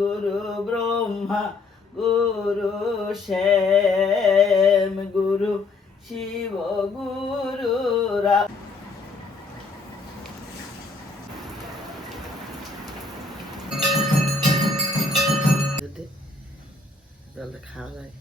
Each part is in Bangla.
গুরু ব্রহ্মা গুরু শ্যাম গুরু শিব গুরু রাম। জলটা খাওয়া যায়।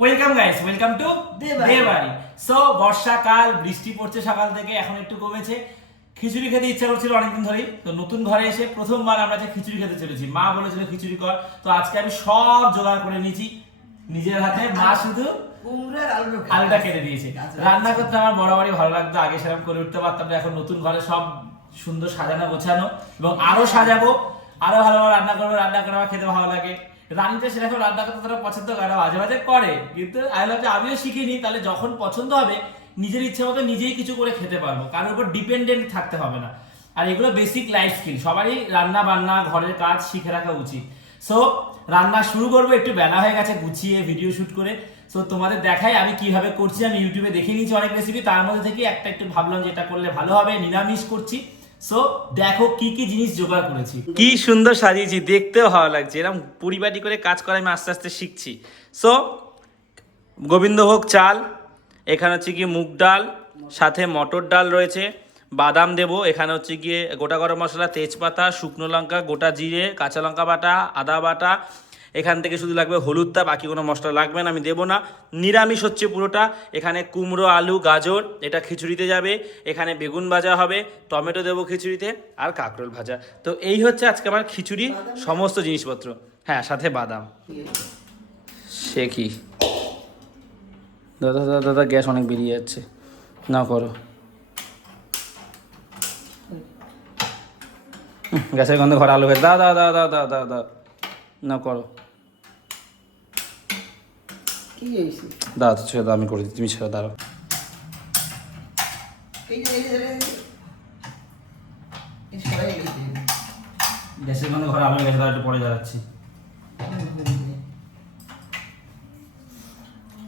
Welcome guys, welcome to Debari. So বর্ষাকাল, বৃষ্টি পড়ছে সকাল থেকে, এখন একটু কমেছে। খিচুড়ি খেতে ইচ্ছা করছিল অনেকদিন ধরেই। তো নতুন ঘরে এসে প্রথমবার আমরা যে খিচুড়ি খেতে চলেছি, মা বলেছিল খিচুড়ি কর। তো আজকে আমি সব জোগাড় করে নিয়েছি নিজের হাতে। মা শুধু আলুটা কেটে দিয়েছে। রান্না করতে আমার বরাবরই ভালো লাগতো, আগে সেরকম করে উঠতে পারতাম না। এখন নতুন ঘরে সব সুন্দর সাজানো গোছানো, এবং আরো সাজাবো, আরো ভালোভাবে রান্না করবো। রান্না করে আমার খেতে ভালো লাগে। রানীটা সেরকম রান্না করতে তারা পছন্দ করে না, মাঝে মাঝে করে, কিন্তু আমিও শিখিনি। তাহলে যখন পছন্দ হবে নিজের ইচ্ছে মতো নিজেই কিছু করে খেতে পারবো, কারোর উপর ডিপেন্ডেন্ট থাকতে হবে না। আর এগুলো বেসিক লাইফ স্কিল, সবারই রান্না বান্না ঘরের কাজ শিখে রাখা উচিত। সো রান্না শুরু করবো, একটু বেলা হয়ে গেছে গুছিয়ে ভিডিও শুট করে। সো তোমাদের দেখাই আমি কিভাবে করছি। আমি ইউটিউবে দেখে নিয়েছি অনেক রেসিপি, তার মধ্যে থেকে একটা একটু ভাবলাম যে এটা করলে ভালো হবে। নিরামিষ করছি, সো দেখো কি কি জিনিস জোগাড় করেছি। কি সুন্দর সাজিয়েছি, দেখতেও ভালো লাগছে। এরকম পরিপাটি করে কাজ করা আমি আস্তে আস্তে শিখছি। সো গোবিন্দভোগ চাল, এখানে হচ্ছে গিয়ে মুগ ডাল, সাথে মটর ডাল রয়েছে, বাদাম দেব, এখানে হচ্ছে গিয়ে গোটা গরম মশলা, তেজপাতা, শুকনো লঙ্কা, গোটা জিরে, কাঁচা লঙ্কা বাটা, আদা বাটা। এখান থেকে শুধু লাগবে হলুদটা, বাকি কোনো মশলা লাগবে না, আমি দেবো না। নিরামিষ হচ্ছে পুরোটা। এখানে কুমড়ো, আলু, গাজর, এটা খিচুড়িতে যাবে। এখানে বেগুন ভাজা হবে, টমেটো দেবো খিচুড়িতে, আর কাঁকরোল ভাজা। তো এই হচ্ছে আজকে আমার খিচুড়ি সমস্ত জিনিসপত্র। হ্যাঁ, সাথে বাদাম। সে কি দাদা দাদা দাদা, গ্যাস অনেক বেরিয়ে যাচ্ছে, না করো। গ্যাসের গন্ধে ঘরে আলু হয়ে দাদা দাদা দাদা দাদা, না করো। দাদা ছেড়ে দাও, আমি করে দিচ্ছি, তুমি ছেড়ে দাঁড়াও। গ্যাসের গন্ধে ঘরে আলু গেছে, একটু পরে যাচ্ছি।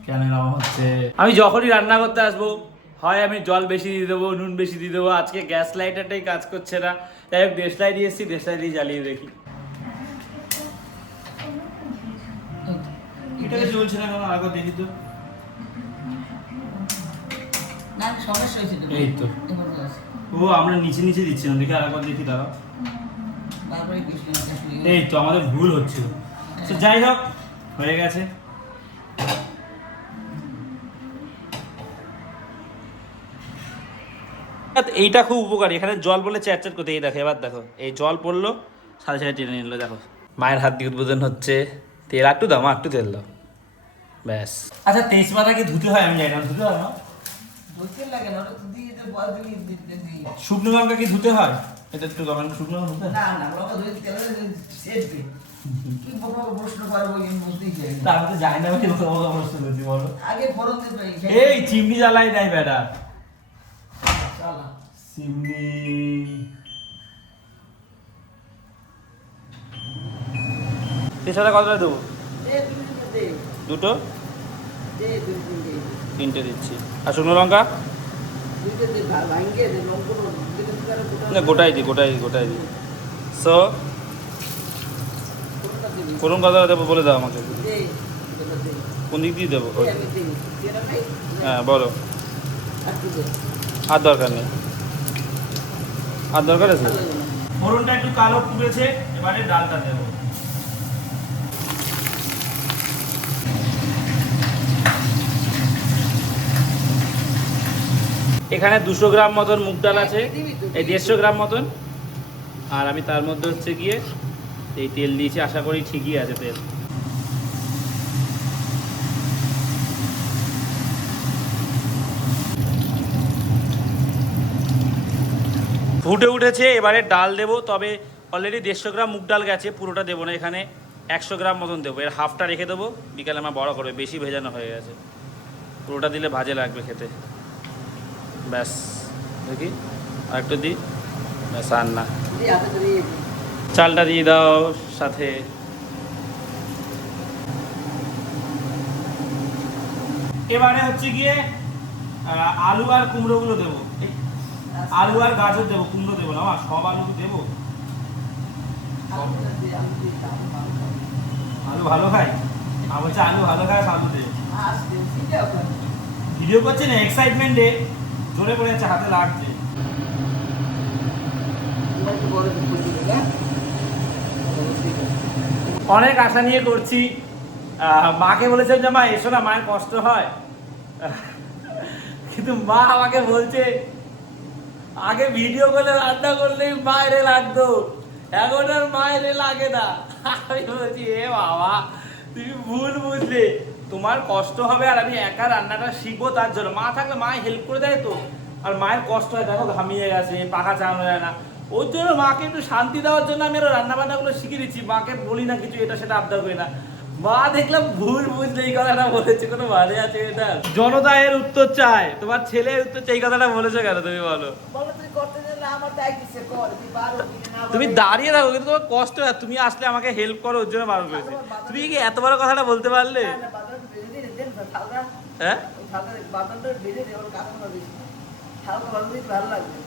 কেন এরকম হচ্ছে? আমি যখনই রান্না করতে আসবো, হয় আমি জল বেশি দিয়ে দেবো, নুন বেশি দিয়ে দেবো। আজকে গ্যাস লাইটারটাই কাজ করছে না, তাই হোক দেশলাই দিয়ে এসেছি, দেশলাই দিয়ে জ্বালিয়ে দেখি। এটাকে চলছে না কেন, আগে দেখি তো। এই তো, ও আমরা নিচে নিচে দিচ্ছি না, দেখি আরেকবার দেখি, দাঁড়াও। এই তো আমাদের ভুল হচ্ছিল। তো যাই হোক, হয়ে গেছে। এইটা খুব উপকারী, এখানে জল বলে চ্যাট করতে। এই দেখো, এবার দেখো, এই জল পড়লো, সাথে সাথে টেনে নিল। দেখো মায়ের হাত দিয়ে উদ্বোধন হচ্ছে। তেল একটু দাও মা, একটু তেল দাও, ব্যাস। আচ্ছা, তেজপাতা কি ধুতে হয়? আমি জানি না, ধুতে হয় না? শুকনো লঙ্কা কি ধুতে হয়? এটা একটু শুকনো লঙ্কা ধুতে হয়? আমি তো জানি না, প্রশ্ন করছি, বলো। এই চিমনি জ্বালাই নাই বেটা, চিমনি। তেজপাতা কতটা দেবো? দে, তুমি দুটো দে। দুটো? দে, দুই তিনটে। তিনটে দিচ্ছি। আর শুকনো লঙ্কা? দুইটা দে, ভাঙিয়ে দে, লঙ্কাগুলো দুটো দুটো করে না গোটাই দিই। সো কোনটা দিবি? ফোড়ন কতটা দেবো বলে দাও আমাকে। দে, দুটো দে। কোন দিক দিয়ে দেবো? দে, আমি দিই। যেটা নাই, হ্যাঁ বলো। আর কি দে? আর দরকার নেই। আর দরকার আছে? ভালো লাগে না। ফোড়নটা একটু কালো পুড়েছে, এবারে ডালটা দেবো। এখানে 200 গ্রাম মতন মুগ ডাল আছে, এই 150 গ্রাম মতন। আর আমি তার মধ্যে হচ্ছে গিয়ে এই তেল দিয়েছি, আশা করি ঠিকই আছে তেল। ফুটে উঠেছে, এবারে ডাল দেবো। তবে অলরেডি 150 গ্রাম মুগ ডাল গেছে, পুরোটা দেবো না, এখানে 100 গ্রাম মতন দেবো। এর হাফটা রেখে দেবো, বিকালে আমার বড় করবে, বেশি ভেজানো হয়ে গেছে। পুরোটা দিলে ভাজে লাগবে খেতে। ব্যাস, দেখি আর একটু দিই, ব্যাস আর না। এই হাতে ধরে এই দে। চালটা দিয়ে দাও সাথে। এবারে হচ্ছে গিয়ে আলু আর কুমড়োগুলো দেবো। আলু আর গাজর দেবো, কুমড়ো দেবো না, সব আলু দেবো। আলুটা দে, আমি দিই, আলু ভালো খাই। আলু ভালো খাই, আর বলছে আলু ভালো খায়, আলু দে। আসবে, সিধা ওখানে। ভিডিও করছে না, এক্সাইটমেন্টে জোরে পড়ে যাচ্ছে, হাতে লাগছে। তোমার একটু বড় করে বসে দে, হ্যাঁ? ঠিক আছে। অনেক আশা নিয়ে করছি। মাকে বলেছেন যে মা এসো না, মায়ের কষ্ট হয়। কিন্তু মা আমাকে বলছে আগে ভিডিও করলে রান্না করলেই মায়েরে লাগতো, এখন আর মায়েরে লাগে না। আমি বলছি এ বাবা, তুমি ভুল বুঝলে, তোমার কষ্ট হবে আর আমি একা রান্নাটা শিখবো তার জন্য। মা থাকলে মা হেল্প করে দেয় তো, আর মায়ের কষ্ট হয়, দেখো ঘামিয়ে গেছে, পাখা চালানো যায় না, ওর জন্য মাকে একটু শান্তি দেওয়ার জন্য আমি আরো রান্না বান্নাগুলো শিখে দিচ্ছি। মাকে বলি না কিছু, এটা সেটা আবদার করি না। মা দেখলাম ভুল বুঝলে এই কথাটা বলেছে, কোনো মানে আছে এটা? জনতা এর উত্তর চায়, তোমার ছেলের উত্তর চাই, এই কথাটা বলেছো কেন তুমি বলো? বলো তুই করতে জানলে আমার দায় কিসে কর, তুই পারো কি না পারো। তুমি দাঁড়িয়ে থাকো, কিন্তু তোমার কষ্ট হয়, তুমি আসলে আমাকে হেল্প করো, ওর জন্য বারণ করেছে। তুমি কি এত বড় কথাটা বলতে পারলে? না, না, বাদামটা ভেজে দিয়ে দেন, হালকা। হ্যাঁ, ওই হালকা বাদামটা ভেজে দে, ওর কাঁচামরিচ দিস না। হালকা ভালো দিলে ভালো লাগবে।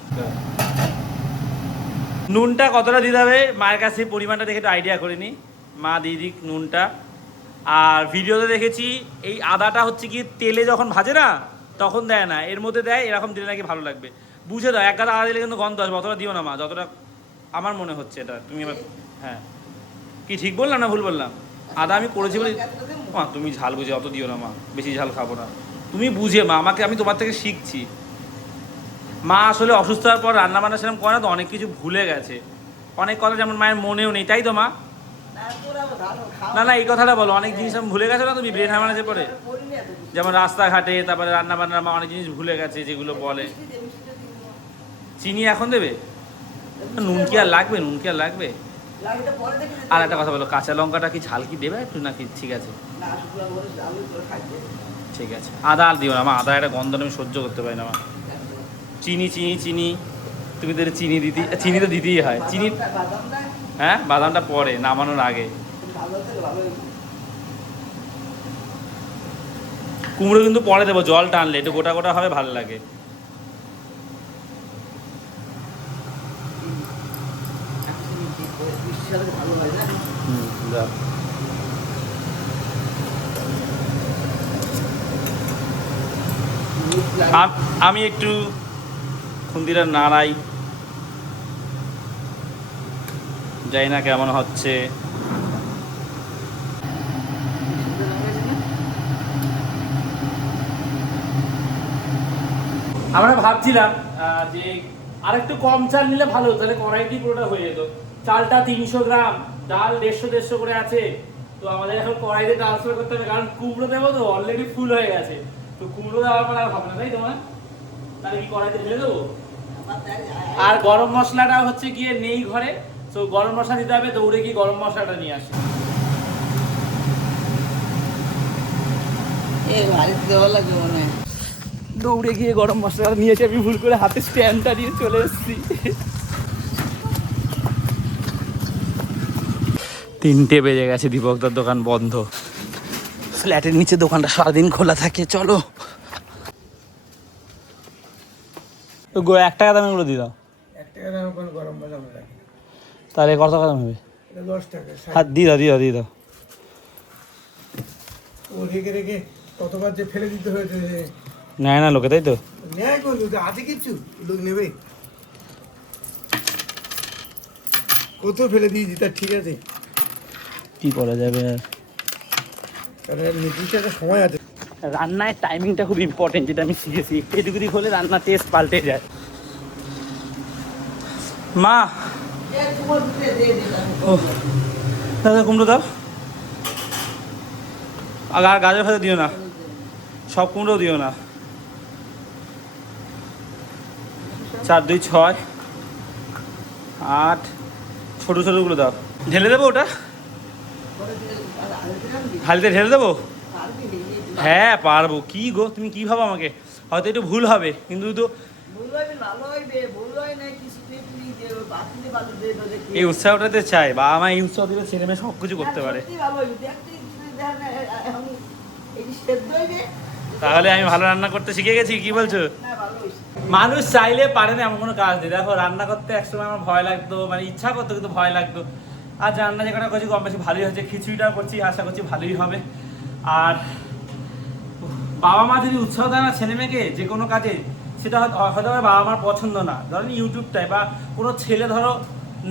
নুনটা কতটা দিতে হবে মায়ের কাছে পরিমাণটা দেখে একটু আইডিয়া করে নি, মা দিয়ে দিক নুনটা। আর ভিডিওতে দেখেছি এই আদাটা হচ্ছে কি তেলে যখন ভাজে না তখন দেয় না, এর মধ্যে দেয়, এরকম দিলে নাকি ভালো লাগবে। বুঝে দাও, এক গাদা আদা দিলে কিন্তু গন্ধ আসবে, অতটা দিও না মা, যতটা আমার মনে হচ্ছে এটা। তুমি এবার, হ্যাঁ কি ঠিক বললাম না ভুল বললাম? আদা আমি করেছি বলে মা, তুমি ঝাল বুঝে অত দিও না মা, বেশি ঝাল খাবো না। তুমি বুঝে মা, আমাকে, আমি তোমার থেকে শিখছি। মা আসলে অসুস্থ হওয়ার পর রান্না বান্না সেরকম করে না তো, অনেক কিছু ভুলে গেছে, অনেক কথা যেমন মায়ের মনেও নেই, তাই তো মা? না, তোরা ভালো খাও। না না, এই কথাটা বলো, অনেক জিনিস আমি ভুলে গেছো না তুমি, ব্রেন হ্যামারেজে পড়ে। করি না তো কিছু। যেমন রাস্তাঘাটে, তারপরে রান্না বান্নার মা অনেক জিনিস ভুলে গেছে যেগুলো বলে। মিষ্টি দে, মিষ্টিটা দিয়ে দিবো। চিনি এখন দেবে? নুন কি আর লাগবে? নুন কি আর লাগবে? লাগিটা পরে দেখে দে। আর একটা কথা বলো, কাঁচা লঙ্কাটা কি ঝাল কি দেবে একটু নাকি? ঠিক আছে, না, শুকনো মরিচ আলু করে খাইতে। ঠিক আছে। আদা আর দিও না মা, আদা একটা গন্ধ আমি সহ্য করতে পারি না মা। চিনি চিনি চিনি, তুমি তো চিনি দিতে, চিনি তো দিতেই হয়। চিনি, বাদামটা হ্যাঁ বাদামটা পরে, নামানোর আগে। ভালো হতে ভালো হইবে। কুমড়ো কিন্তু পরে দেবো, জল টানলে একটু গোটা গোটা হবে, ভালো লাগে। মিষ্টির সাথে ভালো হয় না? দাও। আমি একটু খুন্দিটা নাড়াই, যাই না কেমন হচ্ছে। আমরা ভাবছিলাম যে আরেকটু কম চাল নিলে ভালো হতো, তাহলে কড়াইটি পুরোটা হয়ে যেত। চালটা 300 গ্রাম, ডাল 150 করে আছে, তো আমাদের এখন কড়াইতে ট্রান্সফার করতে হবে, কারণ কুমড়ো দেবো তো, অলরেডি ফুল হয়ে গেছে। তো কুমড়ো দেওয়ার পর আর হবে না, তাই তোমার? তাহলে কি কড়াইতে ঢেলে দেবো? আর গরম মশলাটা হচ্ছে গিয়ে নেই ঘরে, তো গরম মশলা দিতে হবে, দৌড়ে গিয়ে গরম মশলাটা নিয়ে আসি। বাড়িতে দেওয়া লাগবে মনে হয়। দৌড়ে গিয়ে গরম মশলাটা নিয়েছি, আমি ভুল করে হাতে স্ট্যান্ডটা নিয়ে চলে এসেছি। 3টে বেজে গেছে, দীপকদার দোকান বন্ধ। ফ্ল্যাটের নিচে দোকানটা সারাদিন খোলা থাকে। চলো 1 টাকা দামের গুলো দিয়ে দাও। 1 টাকা দাম কোনো গরম বাদাম রাখি। তাহলে কত টাকা দাম হবে? এটা 10 টাকা। হাত দিয়ে দাও। ও রেখে রেখে কতবার যে ফেলে দিতে হয়েছে। নেয় না লোকে, তাই তো? নেয় কোন আছে কিছু লোক নেবে? কত ফেলে দিয়েছি, তার ঠিক আছে, কি করা যাবে আর। তাহলে নির্দিষ্ট একটা সময় আছে। রান্নায় টাইমিংটা খুব ইম্পর্টেন্ট, যেটা আমি শিখেছি। এদিক ওদিক হলে রান্নার টেস্ট পাল্টে যায়। মা ও দাদা কুমড়ো দাও, আর গাজর ফাজর দিও না, সব কুমড়ো দিও না। 4 2 6 8 ছোট ছোটগুলো দাও। ঢেলে দেবো ওটা, হালিতে ঢেলে দেবো? হ্যাঁ পারবো। কি গো তুমি কি ভাবো আমাকে? হয়তো একটু ভুল হবে, কিন্তু তো এই উৎসাহটাতে চাই, বাবা মা এই উৎসাহ দিলে ছেলে মেয়ে সব কিছু করতে পারে। তাহলে আমি ভালো রান্না করতে শিখে গেছি, কি বলছো? মানুষ চাইলে পারে না এমন কোনো কাজ নেই। দেখো রান্না করতে একসময় আমার ভয় লাগতো, মানে ইচ্ছা করতো কিন্তু ভয় লাগতো। আর রান্না যেখানে করছি কম বেশি ভালোই হচ্ছে। খিচুড়িটা করছি, আশা করছি ভালোই হবে। আর বাবা মা যদি উৎসাহ দেয় না ছেলে মেয়েকে যে কোনো কাজে, সেটা হয়তো বাবা মার পছন্দ না। ধরেন ইউটিউবটায় বা কোনো ছেলে ধরো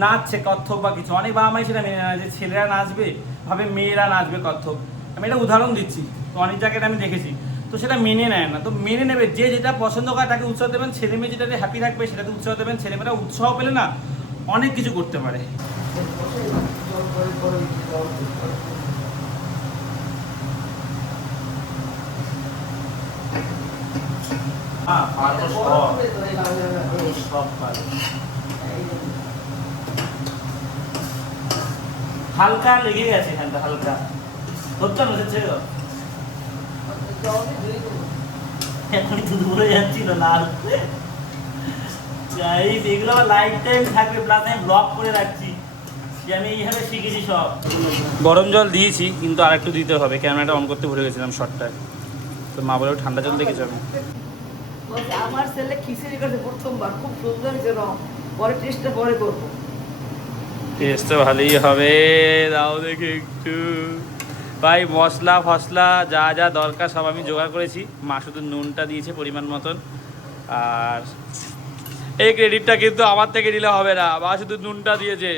নাচছে কত্থক বা কিছু, অনেক বাবা মাই সেটা মেনে নেয় যে ছেলেরা নাচবে, ভাবে মেয়েরা নাচবে কত্থক। আমি এটা উদাহরণ দিচ্ছি, তো অনেক জায়গায় আমি দেখেছি। তো সেটা মেনে নেয় না, তো মেনে নেবে। যে যেটা পছন্দ করে তাকে উৎসাহ দেবেন, ছেলে মেয়ে যেটাতে হ্যাপি থাকবে সেটাতে উৎসাহ দেবেন। ছেলেমেয়েরা উৎসাহ পেলে না অনেক কিছু করতে পারে। হালকা লেগে গেছে এখানটা, হালকা ধরতে না ছেড়ে দাও। এখনই দুধ ভরে যাচ্ছিল লাল। এগুলো আমার লাইফ টাইম থাকবে, প্লাস আমি ব্লক করে রাখছি যে আমি এইভাবে শিখেছি সব। গরম জল দিয়েছি, কিন্তু আর একটু দিতে হবে, ক্যামেরাটা অন করতে ভুলে গেছিলাম শর্টটায়। তো মা বলে ঠান্ডা জল দেখেছি আমি। আমার ছেলে খিচুড়ি করতে প্রথমবার, খুব সুন্দর হয়েছে, পরে টেস্টটা পরে করবো। টেস্ট তো ভালোই হবে, দাও দেখে একটু। ভাই মশলা ফসলা যা যা দরকার সব আমি জোগাড় করেছি। মা শুধু নুনটা দিয়েছে পরিমাণ মতন। আর এই ক্রেডিটটা কিন্তু আমার থেকে নিলে হবে না, মা শুধু নুনটা দিয়েছে।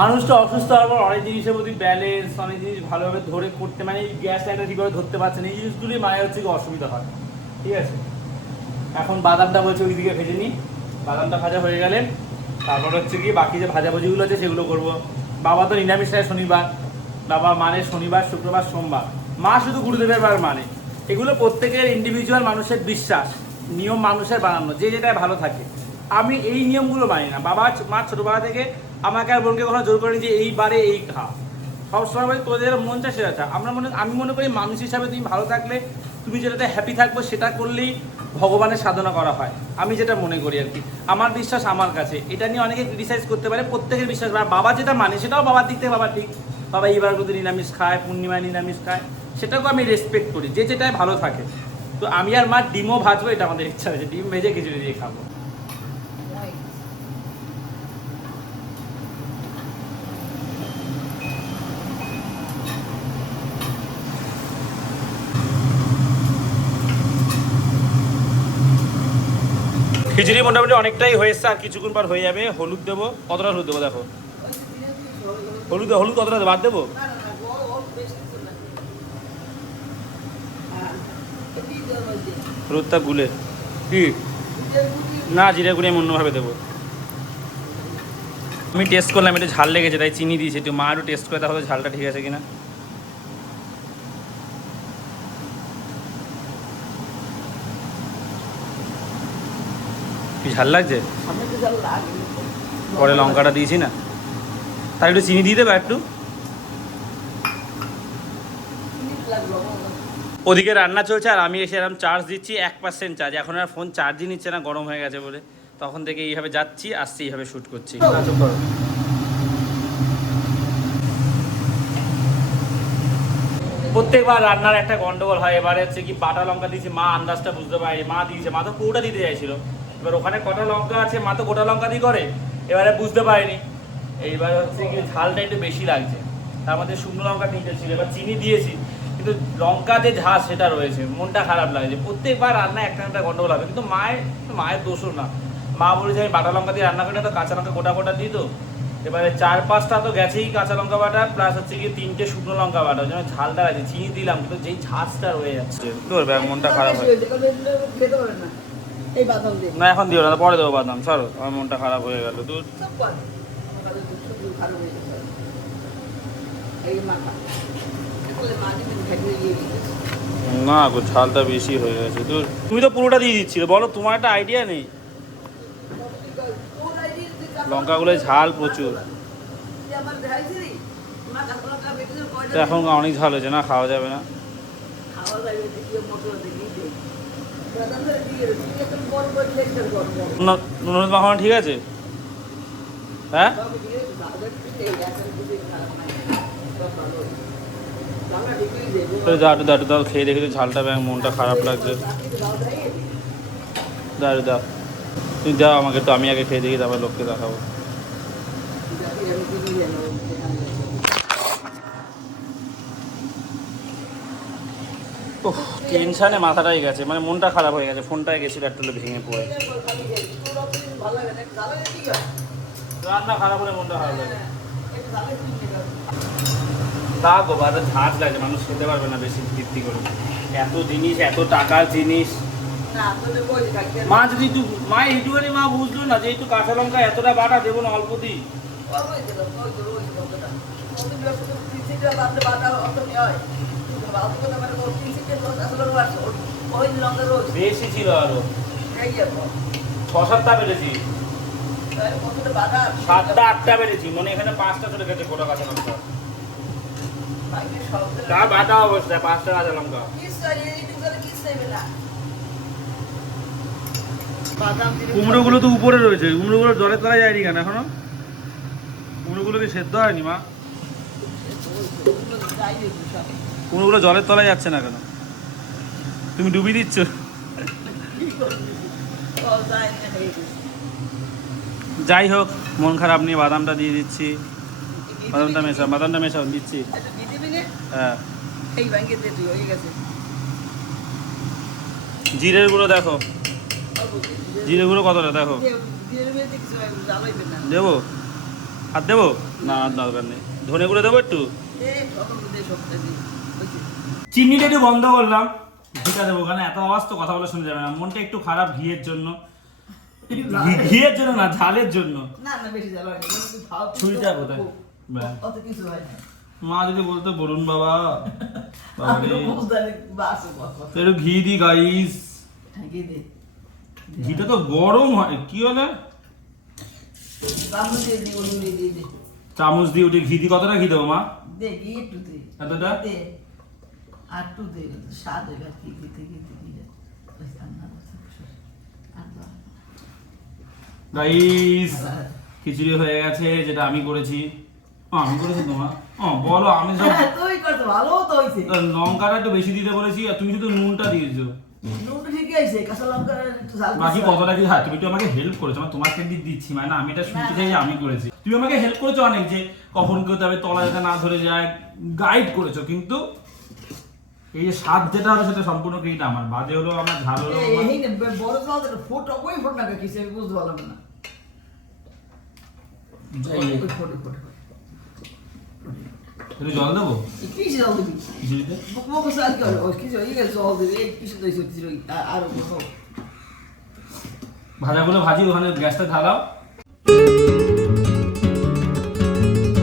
মানুষটা অসুস্থ হওয়ার পর অনেক জিনিসের প্রতি ব্যালেন্স, অনেক জিনিস ভালোভাবে ধরে করতে, মানে এই গ্যাস লাইনটা ঠিকভাবে ধরতে পারছে না। এই জিনিসগুলি মায়ের হচ্ছে কি অসুবিধা হয়। ঠিক আছে, এখন বাদামটা বলছে ওইদিকে ভেজে নিই। বাদামটা ভাজা হয়ে গেলে তারপর হচ্ছে কি বাকি যে ভাজাভুজিগুলো আছে সেগুলো করবো। বাবা তো নিরামিষ খায় শনিবার, বাবা মানে শনিবার শুক্রবার সোমবার, মা শুধু গুরুদেবের বার মানে। এগুলো প্রত্যেকের ইন্ডিভিজুয়াল মানুষের বিশ্বাস, নিয়ম মানুষের বানানো, যে যেটাই ভালো থাকে। আমি এই নিয়মগুলো মানি না। বাবা মা ছোটোবেলা থেকে আমাকে আর বোনকে কখনো জোর করেনি যে এই বারে এই খা। সবসময় বলি তোদের মন চায় সেটা চা। আমি মনে করি মানুষ হিসাবে তুমি ভালো থাকলে, তুমি যেটাতে হ্যাপি থাকবো সেটা করলেই ভগবানের সাধনা করা হয়। আমি যেটা মনে করি আর কি, আমার বিশ্বাস আমার কাছে। এটা নিয়ে অনেকে ক্রিটিসাইজ করতে পারে, প্রত্যেকের বিশ্বাস। বাবা যেটা মানে সেটাও বাবার দিক থেকে বাবা ঠিক। বাবা এইবার যদি নিরামিষ খায়, পূর্ণিমায় নিরামিষ খায়, সেটাকেও আমি রেসপেক্ট করি, যে যেটাই ভালো থাকে। তো আমি আর মা ডিমও ভাজবো, এটা আমাদের ইচ্ছা আছে, ডিম ভেজে খিচুড়ি দিয়ে খাবো। খিচুড়ি মোটামুটি অনেকটাই হয়েছে, আর কিছুক্ষণ পর হয়ে যাবে। হলুদ দেবো, কতটা হলুদ দেবো দেখো। হলুদ কতটা বাদ দেবো? হলুদটা গুলে কি না, জিরে গুঁড়ি আমি অন্যভাবে দেবো। আমি টেস্ট করলাম, একটু ঝাল লেগেছে তাই চিনি দিয়েছি। একটু মা একটু টেস্ট করে তাহলে ঝালটা ঠিক আছে কিনা। কি ঝাল লাগছে? পরে লঙ্কাটা দিয়েছি না, তার একটু চিনি দিয়ে দেবে একটু। ওদিকে রান্না চলছে আর আমি এসে এরকম চার্জ দিচ্ছি 1% চার্জ। এখন আর ফোন চার্জই নিচ্ছে না, গরম হয়ে গেছে বলে। তখন থেকে এইভাবে যাচ্ছি আসছি, এইভাবে শ্যুট করছি। প্রত্যেকবার রান্নার একটা গন্ডগোল হয়। এবারে হচ্ছে কি বাটা লঙ্কা দিয়েছি, মা আন্দাজটা বুঝতে পারেনি, মা দিয়েছে, মা তো পুরোটা দিতে চাইছিল। এবার ওখানে কটা লঙ্কা আছে, মা তো গোটা লঙ্কা দিয়ে করে, এবারে বুঝতে পারিনি। এইবার হচ্ছে কি ঝালটা একটু বেশি লাগছে, তার মধ্যে শুকনো লঙ্কা 3টে ছিল, এবার চিনি দিয়েছি কিন্তু লঙ্কা যে ঝাল সেটা রয়েছে, মনটা খারাপ লাগছে। প্রত্যেকবার রান্না একটা একটা গন্ডগোল হবে, কিন্তু মায়ের দোষও না। মা বলেছে আমি বাটা লঙ্কা দিয়ে রান্না করি না, তো কাঁচা লঙ্কা গোটা গোটা দিই। তো এবারে 4-5টা তো গেছেই কাঁচা লঙ্কা বাটা, প্লাস হচ্ছে কি 3টে শুকনো লঙ্কা বাটা, ওই জন্য ঝালটা আছে। চিনি দিলাম কিন্তু যেই ঝাঁজটা রয়ে যাচ্ছে, কি করবে, মনটা খারাপ হয় না। এখন দিও না, পরে দেবো বাদাম, ছাড়ো, আমার মনটা খারাপ হয়ে গেল। দুধ না গো, ঝালটা বেশি হয়ে গেছে। তুমি তো পুরোটা দিয়ে দিচ্ছিলে, বলো তোমার একটা আইডিয়া নেই? লঙ্কাগুলো ঝাল প্রচুর, এখন অনেক ঝাল হয়েছে না, খাওয়া যাবে না। নুন মাখানো ঠিক আছে? হ্যাঁ, দাঁড়ু দাঁড়ু দাও, খেয়ে দেখি ঝালটা, মনটা খারাপ লাগছে। দাঁড়ু দাও, তুমি দাও আমাকে তো, আমি আগে খেয়ে দেখি, তারপর লোককে দেখাবো। টেনশানে মাথাটাই গেছে, মানে মনটা খারাপ হয়ে গেছে। ফোনটায় গেছিল একটা ভেঙে পড়ে। রান্না খারাপ হলে মনটা খারাপ লাগে। তা গো, বাজার ঝাঁজ লাগে, মানুষ খেতে পারবে না বেশি তৃপ্তি করে। এত জিনিস, এত টাকার জিনিস। মা যদি একটু, মা এইটুখানি মা বুঝলো না যে একটু কাঁচা লঙ্কা এতটা বাটা দেবো না, অল্প দিই। বেশি ছিল আরো, 6-7টা পেরেছি, 7টা-8টা পেরেছি, মানে এখানে 5টা চলে গেছে গোটা কাঁচা লঙ্কা। তা বাটা অবস্থায় 5টা কাঁচা লঙ্কা। কুমড়োগুলো তো উপরে রয়েছে, কুমড়োগুলো জলের তলায় যায়নি কেন এখনো? কুমড়োগুলোকে সেদ্ধ হয়নি মা? কুমড়োগুলো জলের তলায় যাচ্ছে না কেন? তুমি ডুবি দিচ্ছ? যাই হোক, মন খারাপ নিয়ে বাদামটা দিয়ে দিচ্ছি। বাদামটা মেশাও দিচ্ছি। হ্যাঁ, জিরের গুঁড়ো দেখো, জিরে গুঁড়ো কতটা দেখো, দেবো? আর দেবো না, আর দরকার নেই। ধনে গুঁড়ো দেবো একটু। চিমনিটা একটু বন্ধ করলাম, ঘিটা দেবো, কারণ এত আওয়াজ তো কথা বলে শুনে যাবে না। মনটা একটু খারাপ ঘিয়ের জন্য, ঘিয়ের জন্য না, ঝালের জন্য। ছুরিটা কোথায়? মা যদি বলতো বলুন বাবা, একটু ঘি দি গাইস। ঘিটা তো গরম হয়, কি হলো? চামচ দিয়ে ওটা ঘি দি। কতটা ঘি দেবো মা? এতটা? গাইস, খিচুড়ি হয়ে গেছে, যেটা আমি করেছি। আমি করেছি তোমার? বলো, আমি সব লঙ্কাটা একটু বেশি দিতে বলেছি, আর তুমি শুধু নুনটা দিয়েছো। বাকি কতটা কি? হ্যাঁ, তুমি তো আমাকে হেল্প করেছো, তোমার ক্রেডিট দিচ্ছি, মানে আমি এটা শুনতে চাই যে আমি করেছি। তুমি আমাকে হেল্প করেছো অনেক, যে কখন কি হতে হবে, তলা যাতে না ধরে যায়, গাইড করেছো। কিন্তু এই যে স্বাদ যেটা হবে সেটা সম্পূর্ণ ক্রেডিট আমার। বাজে হলো আমার, ঝাল হলো জল দেবো। ভাজাগুলো ভাজি, ওখানে গ্যাসটা ঢালাও।